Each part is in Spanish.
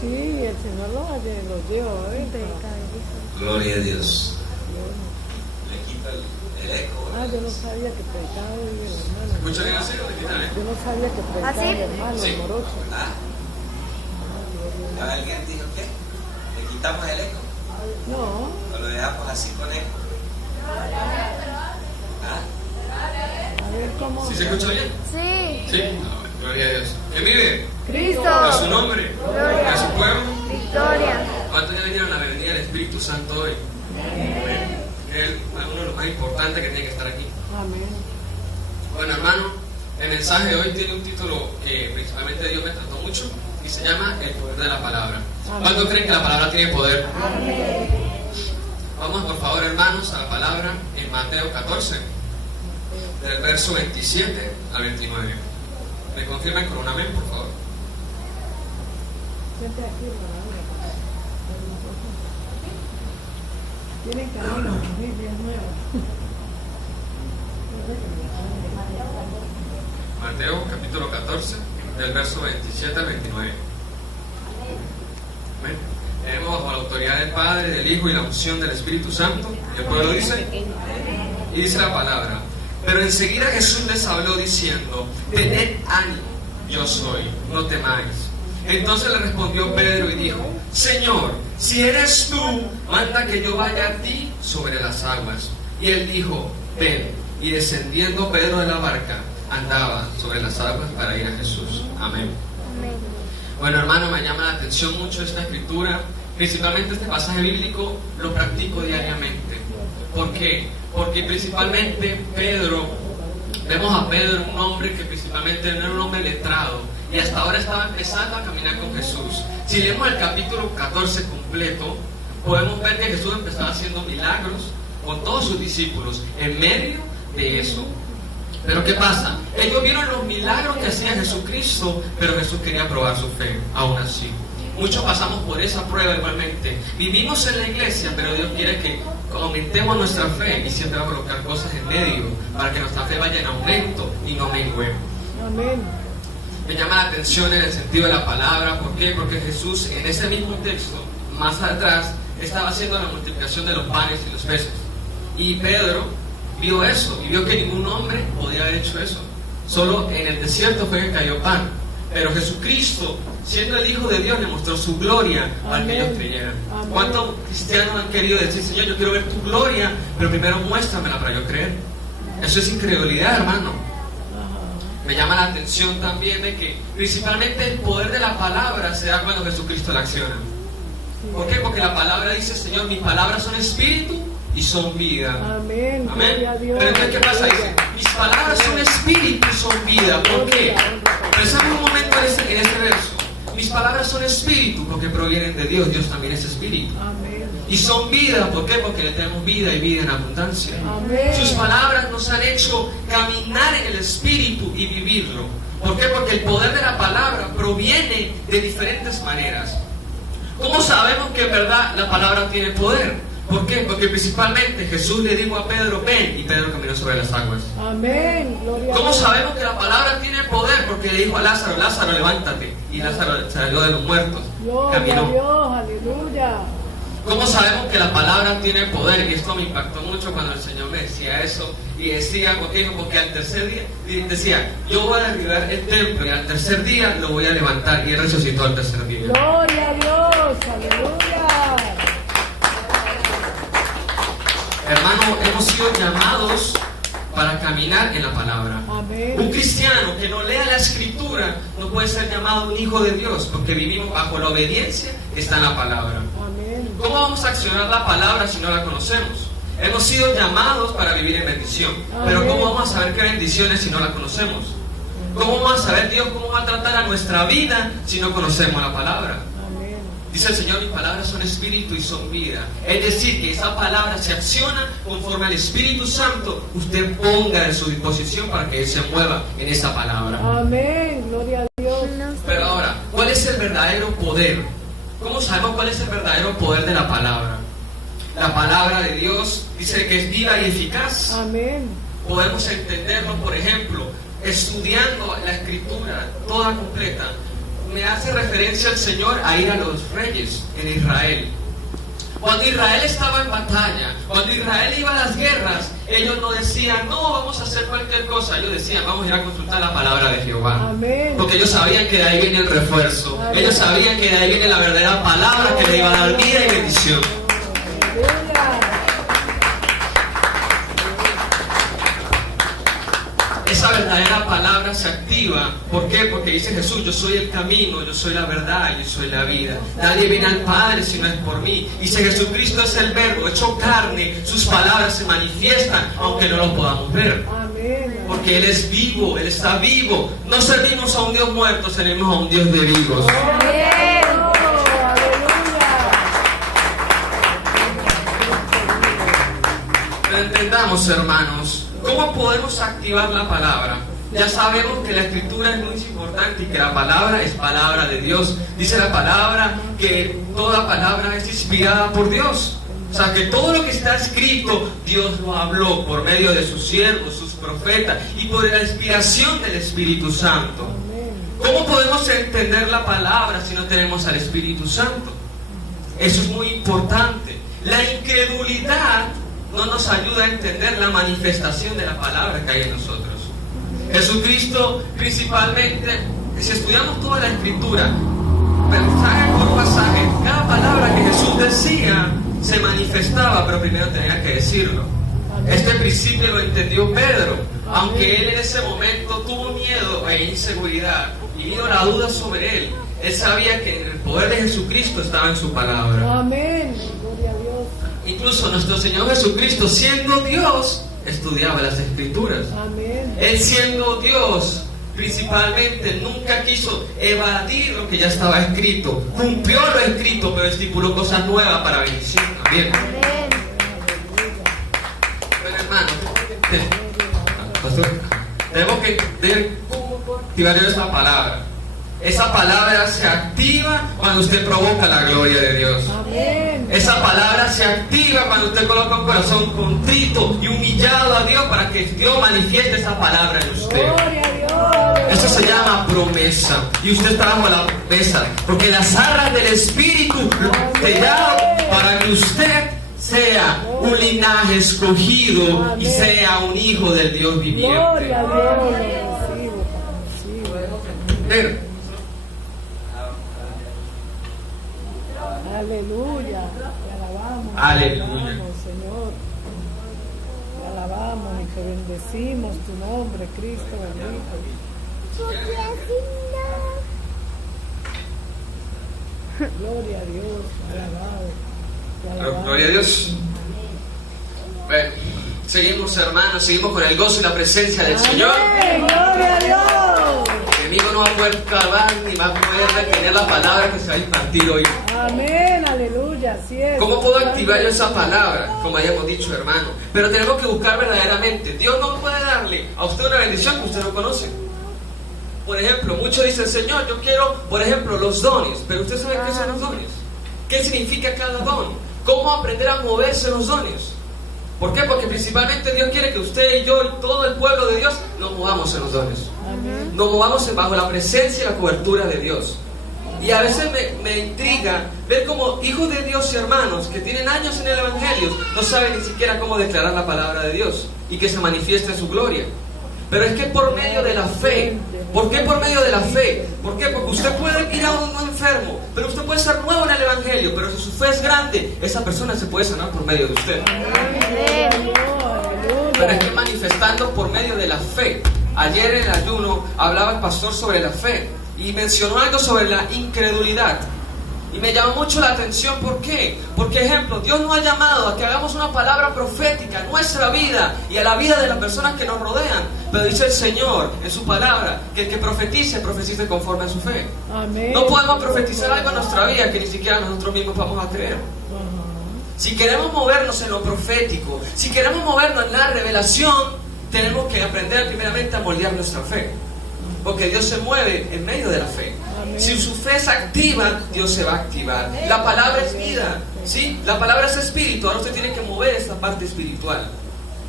Sí, el Señor los dio. Gloria a Dios. Le quita el eco. Yo no sabía que predicaba el hermano. ¿Escucha bien así o le quita el eco? Yo no sabía que predicaba el hermano, Sí. el morocho. ¿Alguien dijo qué? ¿Le quitamos el eco? No. ¿O lo dejamos así con eco? A ver cómo. ¿Sí se escucha bien? Sí. Sí. Gloria a Dios. ¿Quién vive? Cristo. ¿A su nombre? Gloria. ¿A su pueblo? Victoria. ¿Cuántos ya vinieron a la venida del Espíritu Santo hoy? Amén. Es uno de los más importantes que tiene que estar aquí. Amén. Bueno, hermano, el mensaje de hoy tiene un título que principalmente Dios me trató mucho y se llama El poder de la palabra. ¿Cuántos creen que la palabra tiene poder? Amén. Vamos, por favor, hermanos, a la palabra en Mateo 14, del verso 27 al 29. ¿Me confirman con un amén, por favor? Siempre aquí, hermano. Tienen que hablar las Biblias nuevas. Mateo capítulo 14, del verso 27 al 29. Amén. Tenemos bajo la autoridad del Padre, del Hijo y la unción del Espíritu Santo. Y el pueblo dice, y dice la palabra: pero enseguida Jesús les habló diciendo: tened ánimo, yo soy, no temáis. Entonces le respondió Pedro y dijo: Señor, si eres tú, manda que yo vaya a ti sobre las aguas. Y él dijo: ven. Y descendiendo Pedro de la barca, andaba sobre las aguas para ir a Jesús. Amén. Bueno, hermano, me llama la atención mucho esta escritura, principalmente este pasaje bíblico. Lo practico diariamente. ¿Por qué? Porque principalmente vemos a Pedro, un hombre que principalmente no era un hombre letrado, y hasta ahora estaba empezando a caminar con Jesús. Si leemos el capítulo 14 completo, podemos ver que Jesús empezaba haciendo milagros con todos sus discípulos en medio de eso. Pero ¿qué pasa? Ellos vieron los milagros que hacía Jesucristo, pero Jesús quería probar su fe, aún así. Muchos pasamos por esa prueba igualmente. Vivimos en la iglesia, pero Dios quiere que aumentemos nuestra fe, y siempre va a colocar cosas en medio para que nuestra fe vaya en aumento y no mengue. Amén. Me llama la atención en el sentido de la palabra. ¿Por qué? Porque Jesús, en ese mismo texto, más atrás, estaba haciendo la multiplicación de los panes y los peces. Y Pedro vio eso, y vio que ningún hombre podía haber hecho eso. Solo en el desierto fue que cayó pan. Pero Jesucristo, siendo el Hijo de Dios, le mostró su gloria para que ellos creyeran. Amén. ¿Cuántos cristianos han querido decir: Señor, yo quiero ver tu gloria, pero primero muéstramela para yo creer? Eso es incredulidad, hermano. Me llama la atención también de que principalmente el poder de la palabra se da cuando Jesucristo la acciona. ¿Por qué? Porque la palabra dice: Señor, mis palabras son espíritu y son vida. Amén. Amén. Gloria a Dios. Pero entonces, ¿qué pasa? Dice: mis palabras son espíritu y son vida. ¿Por qué? Pensamos un momento en este verso. Mis palabras son espíritu porque provienen de Dios. Dios también es espíritu. Amén. Y son vida. ¿Por qué? Porque le tenemos vida y vida en abundancia. Amén. Sus palabras nos han hecho caminar en el espíritu y vivirlo. ¿Por qué? Porque el poder de la palabra proviene de diferentes maneras. ¿Cómo sabemos que en verdad la palabra tiene poder? ¿Por qué? Porque principalmente Jesús le dijo a Pedro: ven, y Pedro caminó sobre las aguas. Amén. Gloria a ¿Cómo Dios. sabemos que la palabra tiene poder? Porque le dijo a Lázaro: Lázaro, levántate. Y Lázaro salió de los muertos, Gloria a caminó. Dios. Aleluya. ¿Cómo sabemos que la palabra tiene poder? Y esto me impactó mucho cuando el Señor me decía eso. Y decía, porque al tercer día, decía: yo voy a derribar el templo y al tercer día lo voy a levantar. Y él resucitó al tercer día. Gloria a Dios. Aleluya. Hermano, hemos sido llamados para caminar en la palabra. Amén. Un cristiano que no lea la escritura no puede ser llamado un hijo de Dios, porque vivimos bajo la obediencia que está en la palabra. Amén. ¿Cómo vamos a accionar la palabra si no la conocemos? Hemos sido llamados para vivir en bendición, pero Amén. ¿cómo vamos a saber qué bendiciones si no la conocemos? ¿Cómo vamos a saber Dios cómo va a tratar a nuestra vida si no conocemos la palabra? Amén. Dice el Señor: mis palabras son espíritu y son vida. Es decir, que esa palabra se acciona conforme al Espíritu Santo usted ponga de su disposición para que Él se mueva en esa palabra. Amén. Gloria a Dios. Pero ahora, ¿cuál es el verdadero poder? ¿Cómo sabemos cuál es el verdadero poder de la palabra? La palabra de Dios dice que es viva y eficaz. Amén. Podemos entenderlo, por ejemplo, estudiando la escritura toda completa, me hace referencia el Señor a ir a los reyes en Israel. Cuando Israel estaba en batalla, cuando Israel iba a las guerras, ellos no decían, no, vamos a hacer cualquier cosa. Ellos decían, vamos a ir a consultar la palabra de Jehová. Amén. Porque ellos sabían que de ahí viene el refuerzo. Ellos sabían que de ahí viene la verdadera palabra que le iba a dar vida y bendición. Esa verdadera palabra se activa. ¿Por qué? Porque dice Jesús, yo soy el camino, yo soy la verdad, yo soy la vida. Nadie viene al Padre si no es por mí. Dice Jesucristo es el verbo hecho carne. Sus palabras se manifiestan aunque no lo podamos ver. Porque Él es vivo, Él está vivo. No servimos a un Dios muerto, servimos a un Dios de vivos. Pero entendamos, hermanos, ¿cómo podemos activar la palabra? Ya sabemos que la escritura es muy importante y que la palabra es palabra de Dios. Dice la palabra que toda palabra es inspirada por Dios. O sea, que todo lo que está escrito, Dios lo habló por medio de sus siervos, sus profetas y por la inspiración del Espíritu Santo. ¿Cómo podemos entender la palabra si no tenemos al Espíritu Santo? Eso es muy importante. La incredulidad no nos ayuda a entender la manifestación de la palabra que hay en nosotros. Jesucristo, principalmente, si estudiamos toda la escritura, pasaje por pasaje, cada palabra que Jesús decía se manifestaba, pero primero tenía que decirlo. Este principio lo entendió Pedro, aunque él en ese momento tuvo miedo e inseguridad y vino la duda sobre él. Él sabía que el poder de Jesucristo estaba en su palabra. Amén. Gloria a Dios. Incluso nuestro Señor Jesucristo, siendo Dios, estudiaba las Escrituras. Amén. Él, siendo Dios, principalmente nunca quiso evadir lo que ya estaba escrito. Cumplió lo escrito, pero estipuló cosas nuevas para bendición también. Bueno, hermano, tenemos que ver cómo activar esa palabra. Esa palabra se activa cuando usted provoca la gloria de Dios. Amén. Esa palabra se activa cuando usted coloca un corazón contrito y humillado a Dios para que Dios manifieste esa palabra en usted. Gloria a Dios. Eso se llama promesa. Y usted está bajo la promesa. Porque las arras del Espíritu te da para que usted sea un linaje escogido y sea un hijo del Dios viviente. Gloria a Dios. Pero, aleluya, te alabamos, aleluya. te alabamos, Señor, te alabamos y te bendecimos tu nombre, Cristo bendito. Gloria a Dios, alabado, te alabamos. Gloria a Dios. Bueno, seguimos, hermanos, seguimos con el gozo y la presencia del Señor. Amén, gloria a Dios. El enemigo no va a poder cavar ni va a poder detener la palabra que se va a impartir hoy. Amén, aleluya, así es. ¿Cómo puedo activar yo esa palabra? Como hayamos dicho, hermano. Pero tenemos que buscar verdaderamente. Dios no puede darle a usted una bendición que usted no conoce. Por ejemplo, muchos dicen, Señor, yo quiero, por ejemplo, los dones. Pero usted sabe qué son los dones. ¿Qué significa cada don? ¿Cómo aprender a moverse los dones? ¿Por qué? Porque principalmente Dios quiere que usted y yo y todo el pueblo de Dios nos movamos en los dones. Amén. Nos movamos bajo la presencia y la cobertura de Dios. Y a veces me intriga ver cómo hijos de Dios y hermanos que tienen años en el Evangelio no saben ni siquiera cómo declarar la palabra de Dios y que se manifieste su gloria. Pero es que por medio de la fe. ¿Por qué por medio de la fe? ¿Por qué? Porque usted puede ir a un enfermo, pero usted puede ser nuevo en el Evangelio, pero si su fe es grande, esa persona se puede sanar por medio de usted. Pero es que manifestando por medio de la fe. Ayer en el ayuno hablaba el pastor sobre la fe y mencionó algo sobre la incredulidad. Y me llamó mucho la atención, ¿por qué? Porque, ejemplo, Dios nos ha llamado a que hagamos una palabra profética en nuestra vida y a la vida de las personas que nos rodean. Pero dice el Señor en su palabra que el que profetice, profetice conforme a su fe. Amén. No podemos profetizar algo en nuestra vida que ni siquiera nosotros mismos vamos a creer. Si queremos movernos en lo profético, si queremos movernos en la revelación, tenemos que aprender primeramente a moldear nuestra fe. Porque Dios se mueve en medio de la fe. Amén. Si su fe es activa, Dios se va a activar. La palabra es vida, ¿sí? La palabra es espíritu. Ahora usted tiene que mover esta parte espiritual.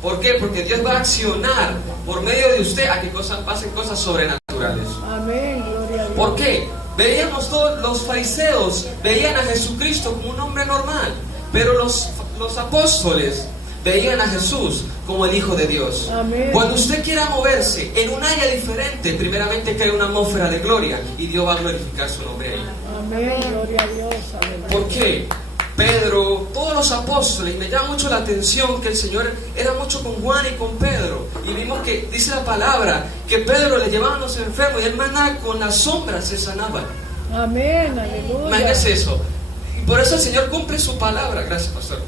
¿Por qué? Porque Dios va a accionar por medio de usted a que pasen cosas sobrenaturales. Amén, gloria a Dios. ¿Por qué? Veíamos todos los fariseos, veían a Jesucristo como un hombre normal, pero los apóstoles veían a Jesús como el Hijo de Dios. Amén. Cuando usted quiera moverse en un área diferente, primeramente crea una atmósfera de gloria y Dios va a glorificar su nombre ahí. Amén, gloria a Dios. Aleluya. ¿Por qué? Pedro, todos los apóstoles, y me llama mucho la atención que el Señor era mucho con Juan y con Pedro, y vimos que dice la palabra que Pedro le llevaban a los enfermos y el maná con las sombras se sanaban. Amén, aleluya. Imagínese eso. Y por eso el Señor cumple su palabra. Gracias, pastor.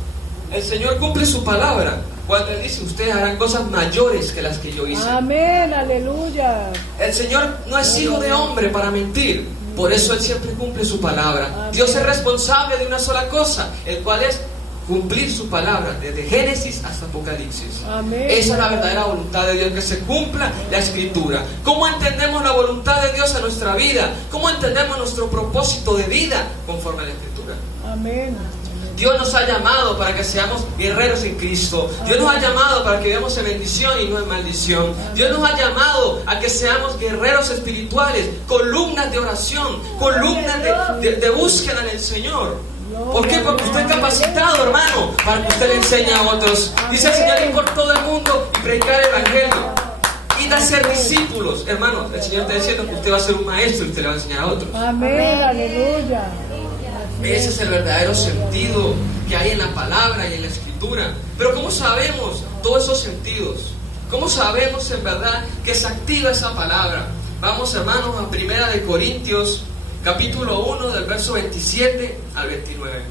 El Señor cumple su palabra cuando Él dice: ustedes harán cosas mayores que las que yo hice. Amén, aleluya. El Señor no es hijo de hombre para mentir. Por eso Él siempre cumple su palabra. Amén. Dios es responsable de una sola cosa, el cual es cumplir su palabra, desde Génesis hasta Apocalipsis. Amén. Esa es la verdadera voluntad de Dios, que se cumpla la Escritura. ¿Cómo entendemos la voluntad de Dios en nuestra vida? ¿Cómo entendemos nuestro propósito de vida conforme a la Escritura? Amén. Dios nos ha llamado para que seamos guerreros en Cristo. Dios nos ha llamado para que vivamos en bendición y no en maldición. Dios nos ha llamado a que seamos guerreros espirituales, columnas de oración, columnas de búsqueda en el Señor. ¿Por qué? Porque usted es capacitado, hermano, para que usted le enseñe a otros. Dice el Señor: ir por todo el mundo y predicar el Evangelio. Ir a ser discípulos. Hermano, el Señor está diciendo que usted va a ser un maestro y usted le va a enseñar a otros. Amén, aleluya. Ese es el verdadero sentido que hay en la palabra y en la Escritura. Pero ¿cómo sabemos todos esos sentidos? ¿Cómo sabemos en verdad que se activa esa palabra? Vamos, hermanos, a 1 Corintios capítulo 1, del verso 27 al 29.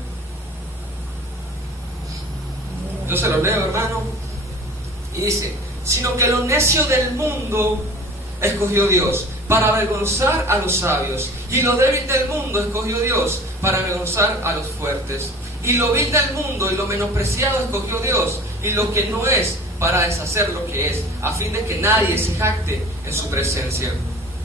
Yo se lo leo, hermano. Y dice: sino que lo necio del mundo escogió Dios para avergonzar a los sabios, y lo débil del mundo escogió Dios para avergonzar a los fuertes, y lo vil del mundo y lo menospreciado escogió Dios, y lo que no es, para deshacer lo que es, a fin de que nadie se jacte en su presencia.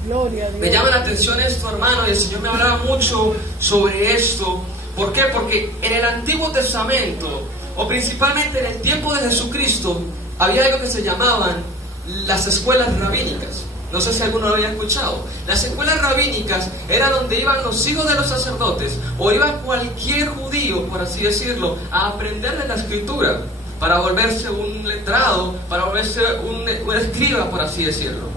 Gloria a Dios. Me llama la atención esto, hermano, y el Señor me hablaba mucho sobre esto. ¿Por qué? Porque en el Antiguo Testamento, o principalmente en el tiempo de Jesucristo, había algo que se llamaban las escuelas rabínicas. No sé si alguno lo había escuchado. Las escuelas rabínicas era donde iban los hijos de los sacerdotes, o iba cualquier judío, por así decirlo, a aprender de la Escritura, para volverse un letrado, para volverse un escriba, por así decirlo.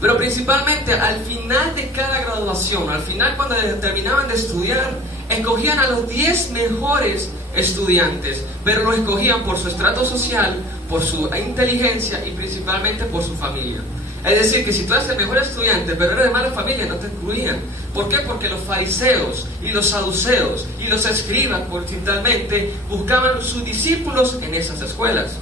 Pero principalmente al final de cada graduación, al final cuando terminaban de estudiar, escogían a los 10 mejores estudiantes, pero lo escogían por su estrato social, por su inteligencia y principalmente por su familia. Es decir, que si tú eres el mejor estudiante, pero eres de mala familia, no te incluían. ¿Por qué? Porque los fariseos y los saduceos y los escribas, principalmente, buscaban sus discípulos en esas escuelas.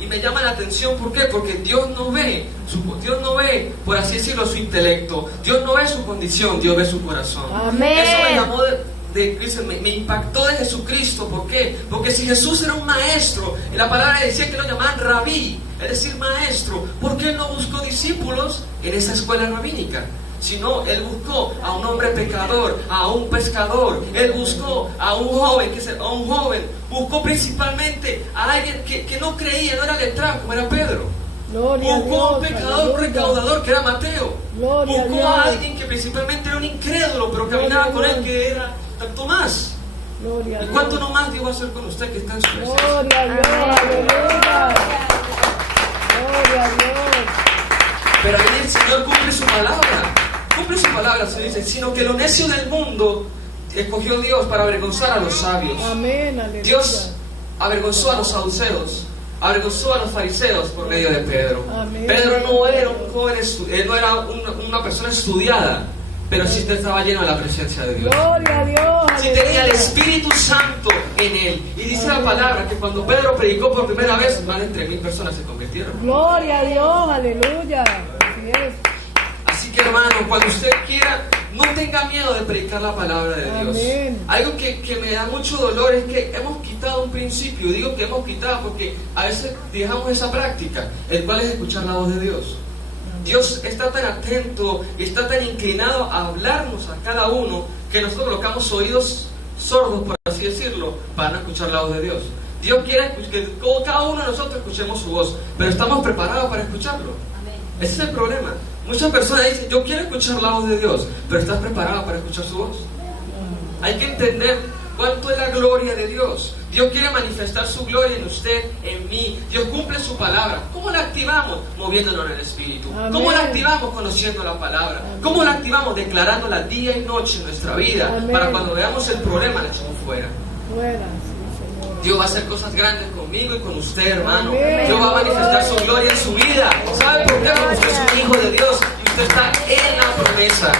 Y me llama la atención, ¿por qué? Porque Dios no ve, por así decirlo, su intelecto. Dios no ve su condición, Dios ve su corazón. Amén. Eso me llamó me impactó de Jesucristo. ¿Por qué? Porque si Jesús era un maestro, en la palabra decía que lo llamaban rabí, es decir, maestro, ¿por qué Él no buscó discípulos en esa escuela rabínica? Sino Él buscó a un hombre pecador, a un pescador. Él buscó a un joven, buscó principalmente a alguien que no creía, no era letrado como era Pedro. Buscó a un pecador, un recaudador que era Mateo. Buscó a alguien que principalmente era un incrédulo, pero caminaba con él, que era Tomás. ¿Y cuánto no más Dios va a hacer con usted que está en su presencia? Gloria a Dios, aleluya. Gloria a Dios. Pero ahí el Señor cumple su palabra. Cumple su palabra, se dice: sino que lo necio del mundo escogió Dios para avergonzar a los sabios. Amén, aleluya. Dios avergonzó a los saduceos, avergonzó a los fariseos por medio de Pedro. Amén. Pedro no era un joven, no era una persona estudiada, pero sí estaba lleno de la presencia de Dios. Gloria a Dios. Sí tenía el Espíritu Santo en él. Y dice la palabra que cuando Pedro predicó por primera vez, más de 3,000 personas se convirtieron. Gloria a Dios, aleluya. Así es. Así que, hermano, cuando usted quiera, no tenga miedo de predicar la palabra de Dios. Amén. Algo que me da mucho dolor es que hemos quitado un principio. Digo que hemos quitado porque a veces dejamos esa práctica, el cual es escuchar la voz de Dios. Dios está tan atento y está tan inclinado a hablarnos a cada uno, que nosotros colocamos oídos sordos, por así decirlo, para no escuchar la voz de Dios. Dios quiere que cada uno de nosotros escuchemos su voz, pero ¿estamos preparados para escucharlo? Ese es el problema. Muchas personas dicen, yo quiero escuchar la voz de Dios, pero ¿estás preparado para escuchar su voz? Hay que entender cuánto es la gloria de Dios. Dios quiere manifestar su gloria en usted, en mí. Dios cumple su palabra. ¿Cómo la activamos? Moviéndonos en el Espíritu. Amén. ¿Cómo la activamos? Conociendo la palabra. Amén. ¿Cómo la activamos? Declarándola día y noche en nuestra vida. Amén. Para cuando veamos el problema, la echamos fuera. Fuera, sí, Señor. Dios va a hacer cosas grandes conmigo y con usted, hermano. Amén. Dios va a manifestar su gloria en su vida. ¿Sabe por qué? Porque usted es un hijo de Dios y usted está en la promesa.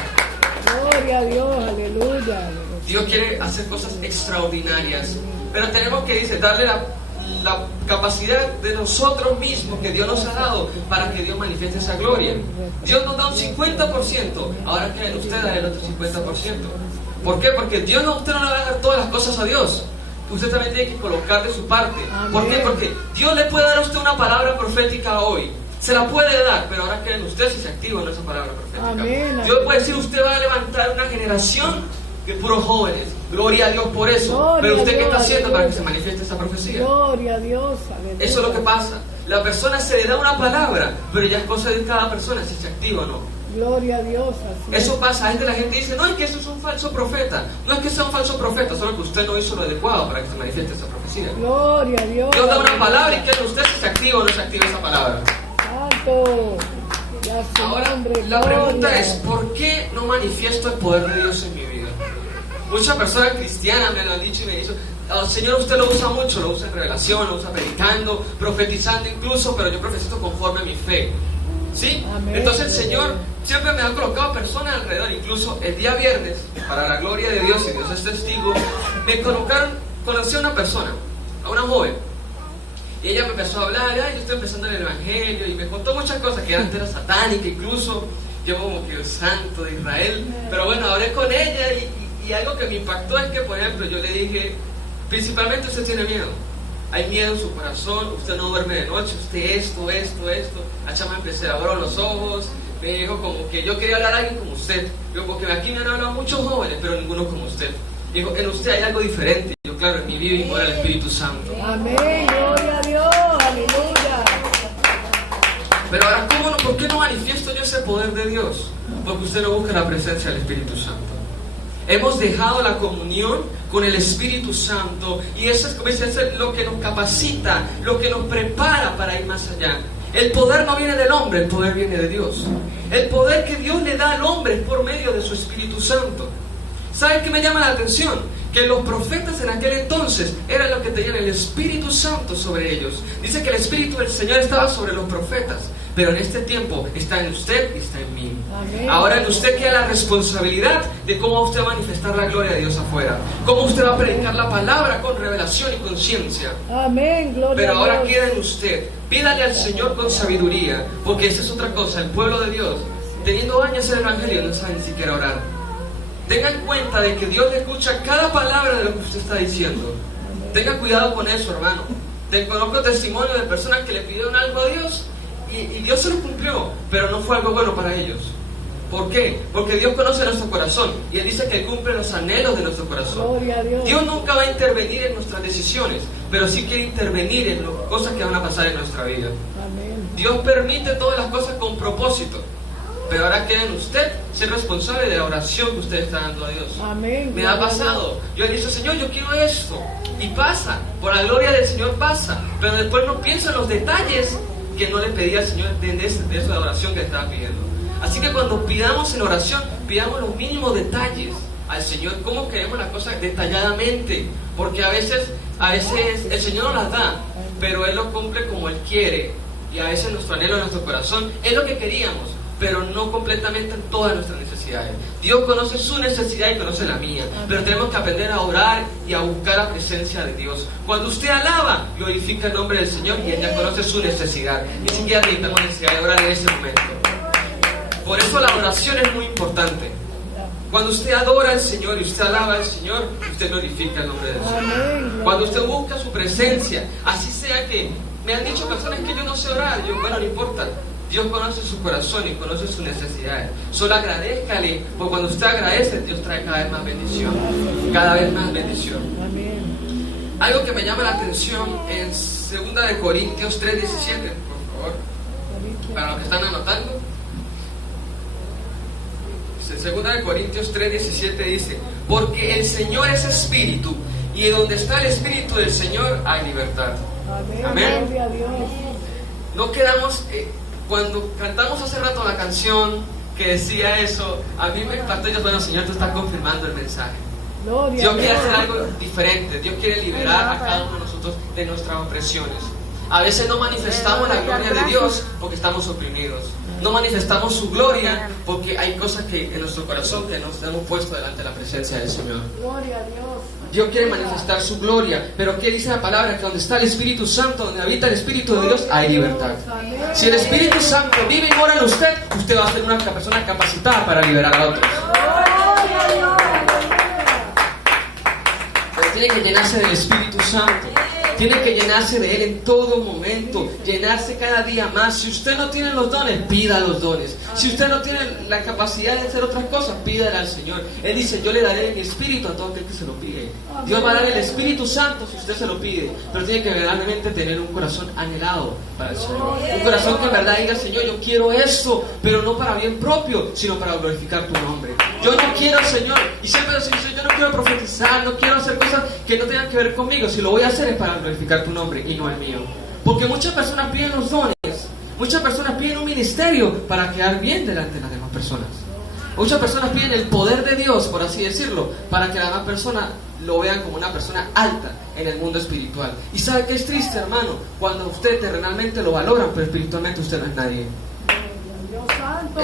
Gloria a Dios, aleluya. Dios quiere hacer cosas extraordinarias, pero tenemos que, dice, darle la capacidad de nosotros mismos que Dios nos ha dado para que Dios manifieste esa gloria. Dios nos da un 50%, ahora que usted da el otro 50%. ¿Por qué? Porque usted no le va a dar todas las cosas a Dios. Usted también tiene que colocar de su parte. ¿Por qué? Porque Dios le puede dar a usted una palabra profética hoy. Se la puede dar, pero ahora creen ustedes si se activa en esa palabra profética. Amén. Dios puede decir, usted va a levantar una generación de puros jóvenes. Gloria a Dios por eso. Gloria pero usted, a ¿qué está Dios, haciendo para que se aleluya. manifieste esa profecía? Gloria a Dios, aleluya. Eso es lo que pasa. La persona se le da una palabra, pero ya es cosa de cada persona si se activa o no. Gloria a Dios, así Eso es. pasa. La gente dice, no es que eso es un falso profeta. No es que sea un falso profeta, solo que usted no hizo lo adecuado para que se manifieste esa profecía. Gloria a Dios. Dios da una aleluya. palabra y quiere usted si se activa o no se activa esa palabra. Santo. Ya su Ahora, nombre, la pregunta gloria. es, ¿por qué no manifiesto el poder de Dios en mi vida? Muchas personas cristianas me lo han dicho y me han dicho, oh, Señor, usted lo usa mucho, lo usa en revelación, lo usa predicando, profetizando incluso, pero yo profetizo conforme a mi fe. ¿Sí? Amén. Entonces el Señor siempre me ha colocado personas alrededor, incluso el día viernes, para la gloria de Dios, y Dios es testigo, conocí a una persona, a una joven, y ella me empezó a hablar, ay, yo estoy empezando en el Evangelio, y me contó muchas cosas, que antes era satánica, incluso, yo como que el santo de Israel, pero bueno, hablé con ella, y algo que me impactó es que, por ejemplo, yo le dije, principalmente usted tiene miedo, hay miedo en su corazón, usted no duerme de noche, usted esto, la chama empecé a abrir los ojos, me dijo como que yo quería hablar a alguien como usted, yo porque aquí me han hablado muchos jóvenes, pero ninguno como usted. Dijo, en usted hay algo diferente. Yo, claro, en mi vida y mora el Espíritu Santo. Amén, gloria a Dios, aleluya. Pero ahora, ¿por qué no manifiesto yo ese poder de Dios? Porque usted no busca la presencia del Espíritu Santo. Hemos dejado la comunión con el Espíritu Santo y eso es lo que nos capacita, lo que nos prepara para ir más allá. El poder no viene del hombre, el poder viene de Dios. El poder que Dios le da al hombre es por medio de su Espíritu Santo. ¿Saben qué me llama la atención? Que los profetas en aquel entonces eran los que tenían el Espíritu Santo sobre ellos. Dice que el Espíritu del Señor estaba sobre los profetas, pero en este tiempo está en usted y está en mí. Amén. Ahora en usted queda la responsabilidad de cómo usted va a manifestar la gloria de Dios afuera, cómo usted va a predicar la palabra con revelación y conciencia. Amén, gloria Pero a ahora Dios. queda en usted. Pídale al Señor con sabiduría, porque esa es otra cosa. El pueblo de Dios, teniendo años en el Evangelio, no sabe ni siquiera orar. Tenga en cuenta de que Dios le escucha cada palabra de lo que usted está diciendo. Tenga cuidado con eso, hermano. Conozco testimonio de personas que le pidieron algo a Dios y Dios se lo cumplió, pero no fue algo bueno para ellos. ¿Por qué? Porque Dios conoce nuestro corazón y Él dice que Él cumple los anhelos de nuestro corazón. Gloria a Dios. Dios nunca va a intervenir en nuestras decisiones, pero sí quiere intervenir en las cosas que van a pasar en nuestra vida. Amén. Dios permite todas las cosas con propósito, pero ahora queda en usted ser responsable de la oración que usted está dando a Dios. Amén. Me ha gloria a Dios. pasado. Yo le digo, Señor, yo quiero esto. Y pasa. Por la gloria del Señor pasa. Pero después no pienso en los detalles que no le pedí al Señor de esa oración que le estaba pidiendo. Así que cuando pidamos en oración, pidamos los mínimos detalles al Señor. ¿Cómo queremos las cosas detalladamente? Porque a veces el Señor nos las da, pero Él lo cumple como Él quiere. Y a veces nuestro anhelo en nuestro corazón es lo que queríamos, pero no completamente en todas nuestras necesidades. Dios conoce su necesidad y conoce la mía, pero tenemos que aprender a orar y a buscar la presencia de Dios. Cuando usted alaba, glorifica el nombre del Señor y Él ya conoce su necesidad. Ni siquiera necesitamos necesidad de orar en ese momento. Por eso la oración es muy importante. Cuando usted adora al Señor y usted alaba al Señor, usted glorifica el nombre del Señor. Amén. Cuando usted busca su presencia, así sea que me han dicho personas que yo no sé orar, yo, bueno, no importa. Dios conoce su corazón y conoce sus necesidades. Solo agradézcale, porque cuando usted agradece, Dios trae cada vez más bendición. Cada vez más bendición. Amén. algo que me llama la atención en 2 Corintios 3:17, por favor, para los que están anotando. En 2 Corintios 3:17 dice: porque el Señor es espíritu, y donde está el espíritu del Señor hay libertad. Amén. Gloria a Dios. No quedamos, cuando cantamos hace rato la canción que decía eso, a mí me impactó. Yo, bueno, Señor, tú estás confirmando el mensaje. Gloria Dios a quiere Dios. hacer algo diferente. Dios quiere liberar a cada uno de nosotros de nuestras opresiones. A veces no manifestamos la gloria de Dios porque estamos oprimidos. No manifestamos su gloria porque hay cosas que en nuestro corazón que nos hemos puesto delante de la presencia del Señor. Gloria a Dios. Dios quiere manifestar su gloria, pero ¿qué dice la palabra? Que donde está el Espíritu Santo, donde habita el Espíritu de Dios, hay libertad. Si el Espíritu Santo vive y mora en usted, usted va a ser una persona capacitada para liberar a otros. Pero tiene que llenarse del Espíritu Santo. Tiene que llenarse de Él en todo momento, llenarse cada día más. Si usted no tiene los dones, pida los dones. Si usted no tiene la capacidad de hacer otras cosas, pídale al Señor. Él dice: yo le daré mi espíritu a todo aquel que se lo pide. Dios va a dar el Espíritu Santo si usted se lo pide, pero tiene que verdaderamente tener un corazón anhelado para el Señor. Un corazón que en verdad diga: Señor, yo quiero esto, pero no para bien propio, sino para glorificar tu nombre. Yo no quiero, Señor, y siempre decimos: yo no quiero profetizar, no quiero hacer cosas que no tengan que ver conmigo. Si lo voy a hacer es para glorificar tu nombre y no el mío. Porque muchas personas piden los dones, muchas personas piden un ministerio para quedar bien delante de las demás personas. Muchas personas piden el poder de Dios, por así decirlo, para que las demás personas lo vean como una persona alta en el mundo espiritual. Y sabe que es triste, hermano, cuando usted terrenalmente lo valoran, pero espiritualmente usted no es nadie.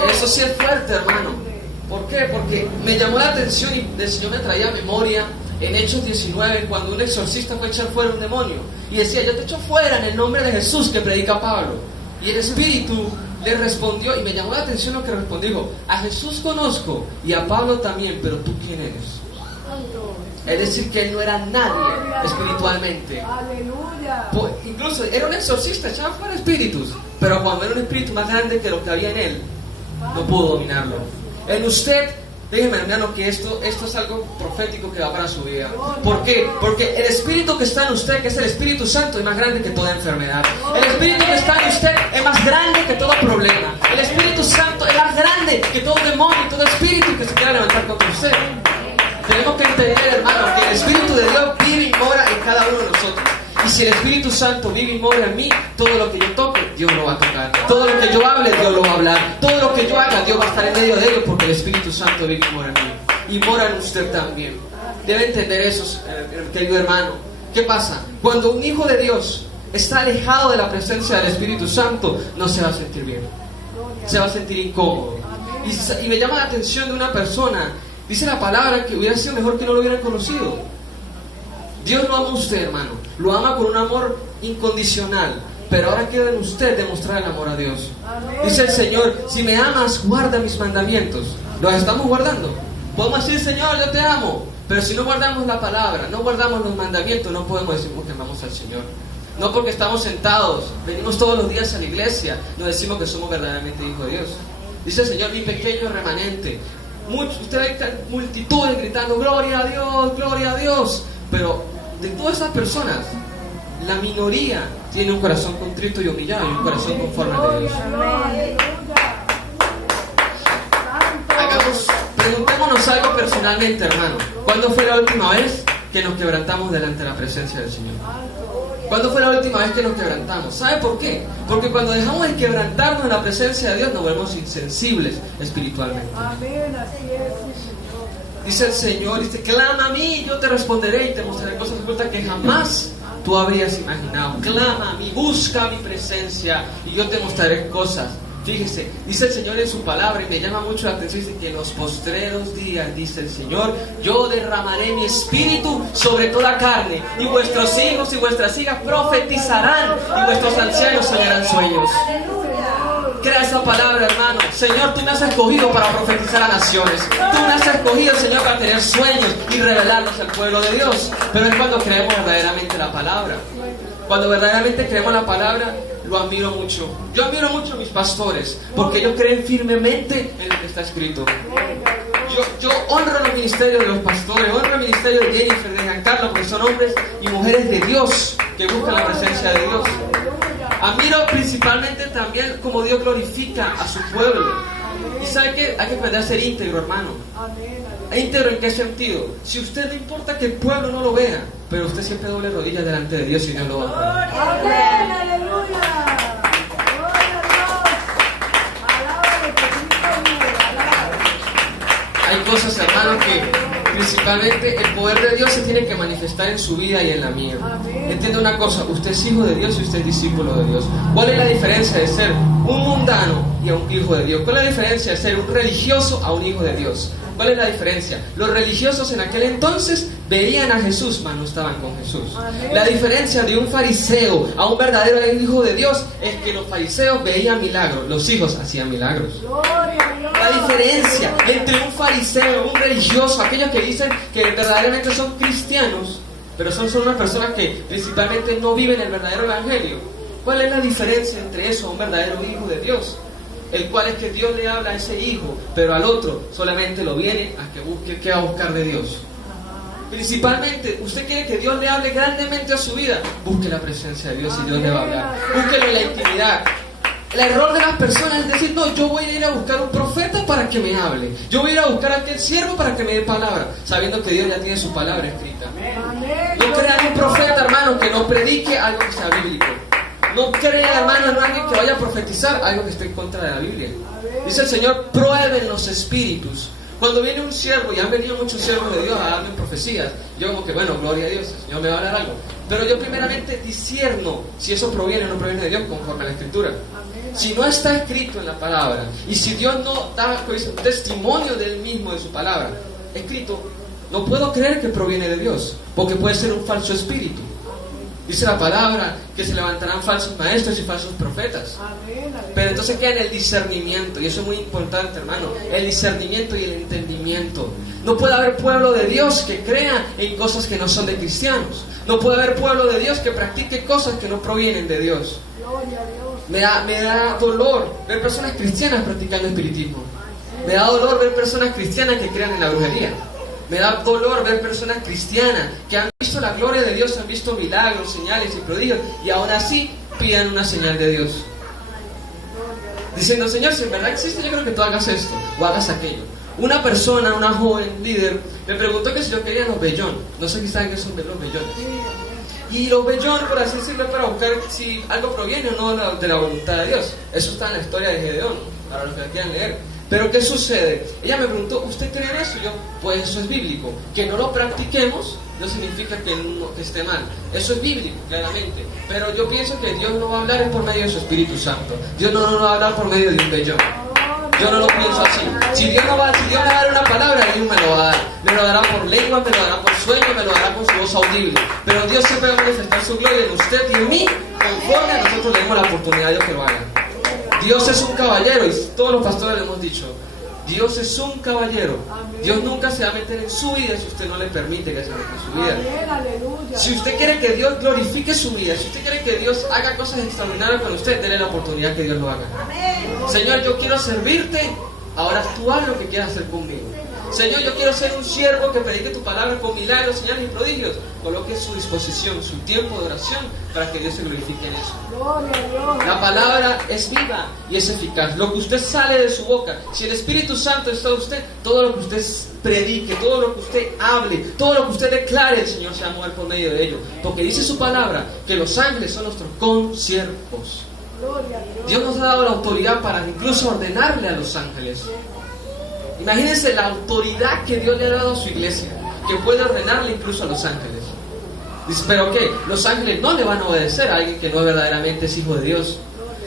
Eso sí es fuerte, hermano. ¿Por qué? Porque me llamó la atención y el Señor me traía a memoria en Hechos 19, cuando un exorcista fue a echar fuera un demonio y decía: yo te echo fuera en el nombre de Jesús que predica Pablo. Y el Espíritu le respondió, y me llamó la atención lo que respondió: dijo: a Jesús conozco y a Pablo también, pero ¿tú quién eres? Es decir, que él no era nadie espiritualmente. Incluso era un exorcista, echaba fuera espíritus, pero cuando era un espíritu más grande que lo que había en él, no pudo dominarlo. En usted, déjeme, hermano, que esto es algo profético que va para su vida. ¿Por qué? Porque el Espíritu que está en usted, que es el Espíritu Santo, es más grande que toda enfermedad. El Espíritu que está en usted es más grande que todo problema. El Espíritu Santo es más grande que todo demonio y todo espíritu que se quiera levantar contra usted. Tenemos que entender, hermano, que el Espíritu de Dios vive y mora en cada uno de nosotros. Y si el Espíritu Santo vive y mora en mí, todo lo que yo toque, Dios lo va a tocar. Todo lo que yo hable, Dios lo va a hablar. Todo lo que yo haga, Dios va a estar en medio de ello, porque el Espíritu Santo vive y mora en mí. Y mora en usted también. Debe entender eso, querido hermano. ¿Qué pasa? Cuando un hijo de Dios está alejado de la presencia del Espíritu Santo, no se va a sentir bien. Se va a sentir incómodo. Y me llama la atención de una persona. Dice la palabra que hubiera sido mejor que no lo hubieran conocido. Dios lo ama a usted, hermano. Lo ama con un amor incondicional. Pero ahora queda en usted demostrar el amor a Dios. Dice el Señor: si me amas, guarda mis mandamientos. ¿Los estamos guardando? Podemos decir: Señor, yo te amo. Pero si no guardamos la palabra, no guardamos los mandamientos, no podemos decir que amamos al Señor. No porque estamos sentados, venimos todos los días a la iglesia, no decimos que somos verdaderamente hijos de Dios. Dice el Señor: mi pequeño remanente. Usted ve multitudes gritando: gloria a Dios, gloria a Dios. Pero de todas esas personas, la minoría tiene un corazón contrito y humillado y un corazón conforme al de Dios. Preguntémonos algo personalmente, hermano. ¿Cuándo fue la última vez que nos quebrantamos delante de la presencia del Señor? ¿Cuándo fue la última vez que nos quebrantamos? ¿Sabe por qué? Porque cuando dejamos de quebrantarnos en la presencia de Dios, nos volvemos insensibles espiritualmente. Amén, así es. Dice el Señor, dice: clama a mí, yo te responderé y te mostraré cosas ocultas que jamás tú habrías imaginado. Clama a mí, busca mi presencia y yo te mostraré cosas. Fíjese, dice el Señor en su palabra, y me llama mucho la atención, dice que en los postreros días, dice el Señor, yo derramaré mi espíritu sobre toda carne, y vuestros hijos y vuestras hijas profetizarán, y vuestros ancianos soñarán sueños. Crea esa palabra, hermano. Señor, tú me has escogido para profetizar a naciones. Tú me has escogido, Señor, para tener sueños y revelarlos al pueblo de Dios. Pero es cuando creemos verdaderamente la palabra. Cuando verdaderamente creemos la palabra, lo admiro mucho. Yo admiro mucho a mis pastores, porque ellos creen firmemente en lo que está escrito. Yo honro los ministerios de los pastores, honro el ministerio de Jennifer, de Giancarlo, porque son hombres y mujeres de Dios, que buscan la presencia de Dios. Admiro principalmente también como Dios glorifica a su pueblo. Y sabe que hay que aprender a ser íntegro, hermano. ¿Íntegro en qué sentido? Si usted no importa que el pueblo no lo vea, pero usted siempre doble rodillas delante de Dios y Dios lo va a ver. Amén, aleluya. Gloria a Dios. Alábale, que Cristo vive, alábale. Hay cosas, hermano, que principalmente el poder de Dios se tiene que manifestar en su vida y en la mía. Entienda una cosa, usted es hijo de Dios y usted es discípulo de Dios. ¿Cuál es la diferencia de ser un mundano y a un hijo de Dios? ¿Cuál es la diferencia de ser un religioso a un hijo de Dios? ¿Cuál es la diferencia? Los religiosos en aquel entonces veían a Jesús, mas no estaban con Jesús. La diferencia de un fariseo a un verdadero hijo de Dios es que los fariseos veían milagros, los hijos hacían milagros. La diferencia entre un fariseo, un religioso, aquellos que dicen que verdaderamente son cristianos, pero son solo unas personas que principalmente no viven el verdadero evangelio. ¿Cuál es la diferencia entre eso a un verdadero hijo de Dios? El cual es que Dios le habla a ese hijo, pero al otro solamente lo viene a que busque qué va a buscar de Dios. Principalmente, usted quiere que Dios le hable grandemente a su vida, busque la presencia de Dios y Dios le va a hablar. Búsquelo en la intimidad. El error de las personas es decir, no, yo voy a ir a buscar un profeta para que me hable. Yo voy a ir a buscar a aquel siervo para que me dé palabra, sabiendo que Dios ya tiene su palabra escrita. No crean un profeta, hermano, que no predique algo que sea bíblico. No crean, hermano, en alguien que vaya a profetizar algo que esté en contra de la Biblia. Dice el Señor, prueben los espíritus. Cuando viene un siervo, y han venido muchos siervos de Dios a darme profecías, yo como que, bueno, gloria a Dios, el Señor me va a hablar algo. Pero yo primeramente discierno si eso proviene o no proviene de Dios conforme a la Escritura. Si no está escrito en la palabra, y si Dios no da un testimonio del mismo, de su palabra, escrito, no puedo creer que proviene de Dios, porque puede ser un falso espíritu. Dice la palabra que se levantarán falsos maestros y falsos profetas. Pero entonces queda en el discernimiento, y eso es muy importante, hermano, el discernimiento y el entendimiento. No puede haber pueblo de Dios que crea en cosas que no son de cristianos. No puede haber pueblo de Dios que practique cosas que no provienen de Dios. Me da dolor ver personas cristianas practicando espiritismo. Me da dolor ver personas cristianas que crean en la brujería. Me da dolor ver personas cristianas que han visto la gloria de Dios, han visto milagros, señales y prodigios, y aún así piden una señal de Dios. Diciendo, Señor, si en verdad existe, yo creo que tú hagas esto o hagas aquello. Una persona, una joven líder, me preguntó que si yo quería los vellón. No sé si saben qué son los vellones. Y los vellón, por así decirlo, para buscar si algo proviene o no de la voluntad de Dios. Eso está en la historia de Gedeón, para los que la quieran leer. Pero ¿qué sucede? Ella me preguntó, ¿usted cree en eso? Y yo, pues eso es bíblico. Que no lo practiquemos no significa que esté mal. Eso es bíblico, claramente. Pero yo pienso que Dios no va a hablar por medio de su Espíritu Santo. Dios no va a hablar por medio de un vellón. Yo no lo pienso así. Si Dios me va a dar una palabra, Dios me lo va a dar. Me lo dará por lengua, me lo dará por sueño, me lo dará con su voz audible. Pero Dios siempre va a manifestar su gloria en usted y en mí, conforme a nosotros le demos la oportunidad de que lo haga. Dios es un caballero, y todos los pastores le hemos dicho, Dios es un caballero. Dios nunca se va a meter en su vida si usted no le permite que se meta en su vida. Si usted quiere que Dios glorifique su vida, si usted quiere que Dios haga cosas extraordinarias con usted, denle la oportunidad que Dios lo haga. Señor, yo quiero servirte, ahora tú haz lo que quieras hacer conmigo. Señor, yo quiero ser un siervo que predique tu palabra con milagros, señales y prodigios. Coloque su disposición, su tiempo de oración para que Dios se glorifique en eso. La palabra es viva y es eficaz. Lo que usted sale de su boca, si el Espíritu Santo está en usted, todo lo que usted predique, todo lo que usted hable, todo lo que usted declare, el Señor se va a mover por medio de ello. Porque dice su palabra que los ángeles son nuestros consiervos. Dios nos ha dado la autoridad para incluso ordenarle a los ángeles. Imagínense la autoridad que Dios le ha dado a su iglesia, que puede ordenarle incluso a los ángeles. Dice, pero ¿qué? Los ángeles no le van a obedecer a alguien que no verdaderamente es hijo de Dios.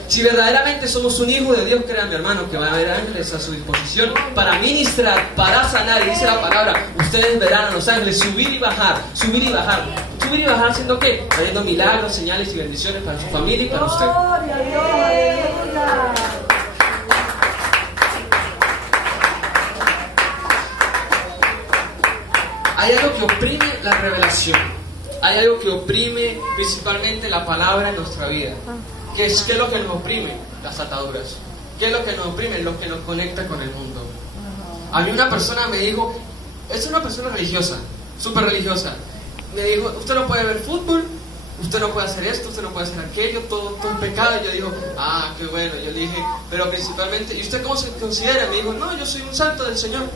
Si verdaderamente somos un hijo de Dios, créanme, hermano, que van a haber ángeles a su disposición para ministrar, para sanar. Y dice la palabra, ustedes verán a los ángeles subir y bajar, subir y bajar. Subir y bajar haciendo ¿qué? Trayendo milagros, señales y bendiciones para su familia y para usted. Hay algo que oprime la revelación. Hay algo que oprime principalmente la palabra en nuestra vida, ¿Qué es lo que nos oprime? Las ataduras. ¿Qué es lo que nos oprime? Lo que nos conecta con el mundo. A mí una persona me dijo, es una persona religiosa, súper religiosa, me dijo, usted no puede ver fútbol, usted no puede hacer esto, usted no puede hacer aquello, todo es pecado. Y yo digo, qué bueno. Yo le dije, pero principalmente, ¿y usted cómo se considera? Me dijo, no, yo soy un santo del Señor.